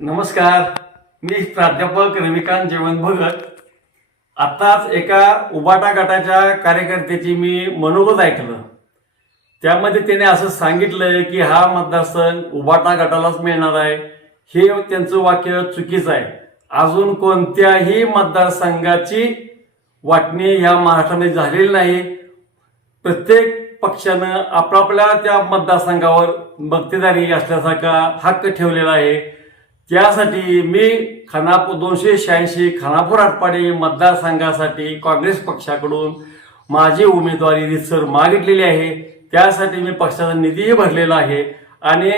नमस्कार. मी प्राध्यापक रविकांत जेवण भगत. आत्ताच एका उबाटा गटाच्या कार्यकर्त्याची मी मनोगत ऐकलं. त्यामध्ये त्याने असं सांगितलं की हा मतदारसंघ उबाटा गटालाच मिळणार आहे. हे त्यांचं वाक्य चुकीचं आहे. अजून कोणत्याही मतदारसंघाची वाटणी या महाराष्ट्राने झालेली नाही. प्रत्येक पक्षानं आपापल्या त्या मतदारसंघावर मक्तेदारी असल्यासारखा हक्क ठेवलेला आहे. त्यासाठी मी खानापूर दोनशे शहाऐंशी खानापूर आटपाडी मतदारसंघासाठी काँग्रेस पक्षाकडून माझी उमेदवारी रितसर मागितलेली आहे. त्यासाठी मी पक्षाचा निधीही भरलेला आहे. आणि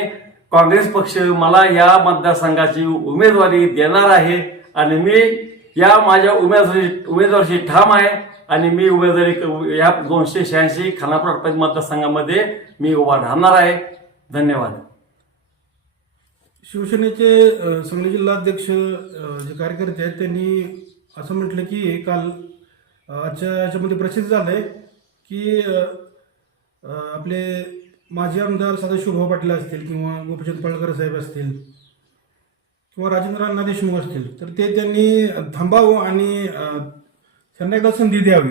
काँग्रेस पक्ष मला या मतदारसंघाची उमेदवारी देणार आहे. आणि मी या माझ्या उमेदवारी उमेदवारीशी ठाम आहे. आणि मी उमेदवारी या दोनशे शहाऐंशी खानापूर आटपाडी मतदारसंघामध्ये मी उभा राहणार आहे. धन्यवाद. शिवसेनेचे सांगली जिल्हाध्यक्ष जे कार्यकर्ते आहेत त्यांनी असं म्हटलं की काल आजच्या याच्यामध्ये प्रसिद्ध झालंय की अ, अ, आपले माजी आमदार सदाशिवभाऊ पाटील असतील किंवा गोपीचंद पळकर साहेब असतील किंवा राजेंद्र अण्णा देशमुख असतील तर ते त्यांनी थांबावं आणि त्यांना एकदा संधी द्यावी.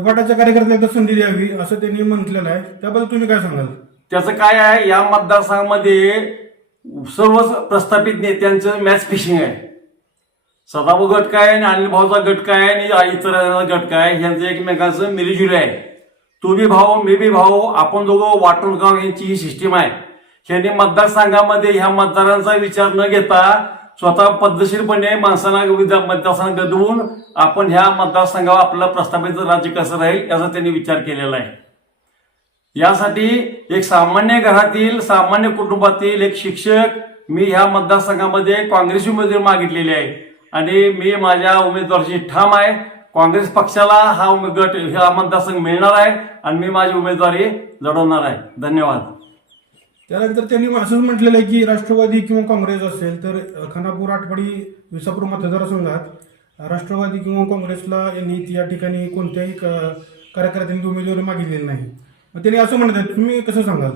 उभाटाच्या कार्यकर्त्याला एकदा संधी द्यावी असं त्यांनी म्हटलेलं आहे. त्याबद्दल तुम्ही काय सांगाल? त्याचं काय आहे या मतदारसंघामध्ये सर्व प्रस्थापित नेत्यांचं मॅच फिशिंग आहे. सदाभाऊ गट काय आणि अनिल भाऊचा गट काय आणि इतर गट काय यांचं एकमेकांचं मिलीजुली आहे. तू बी भाऊ मी बी भाऊ आपण दोघं वाटून गाव यांची ही सिस्टीम आहे. ह्यांनी मतदारसंघामध्ये ह्या मतदारांचा विचार न घेता स्वतः पद्धतशीरपणे माणसांना विधा- मतदारसंघ गदवून आपण ह्या मतदारसंघावर आपलं प्रस्थापित राज्य कसं राहील याचा त्यांनी विचार केलेला आहे. यासाठी एक सामान्य घरातील सामान्य कुटुंबातील एक शिक्षक मी ह्या मतदारसंघामध्ये काँग्रेस उमेदवारी मागितलेली आहे. आणि मी माझ्या उमेदवाराची ठाम आहे. काँग्रेस पक्षाला हा उमे- गट हा मतदारसंघ मिळणार आहे आणि मी माझी उमेदवारी लढवणार आहे. धन्यवाद. त्यानंतर त्यांनी असं म्हटलेलं आहे की राष्ट्रवादी किंवा काँग्रेस असेल तर खानापूर आटपाडी विसापूर मतदारसंघात राष्ट्रवादी किंवा काँग्रेसला यांनी या ठिकाणी कोणत्याही क- कार्यकर्त्यांनी उमेदवारी मागितलेली नाही. मग त्यांनी असं म्हणत आहेत तुम्ही कसं सांगाल?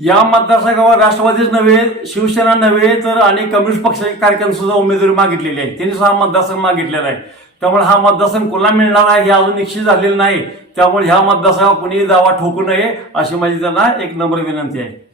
या मतदारसंघावर राष्ट्रवादीच नव्हे शिवसेना नव्हे तर अनेक कम्युनिस्ट पक्षाचे कार्यकर्ते सुद्धा उमेदवारी मागितलेली आहे. त्यांनी सुद्धा हा मतदारसंघ मागितलेला आहे. त्यामुळे हा मतदारसंघ कोणाला मिळणार आहे हे अजून निश्चित झालेलं नाही. त्यामुळे ह्या मतदारसंघावर कुणीही दावा ठोकू नये अशी माझी त्यांना एक नम्र विनंती आहे.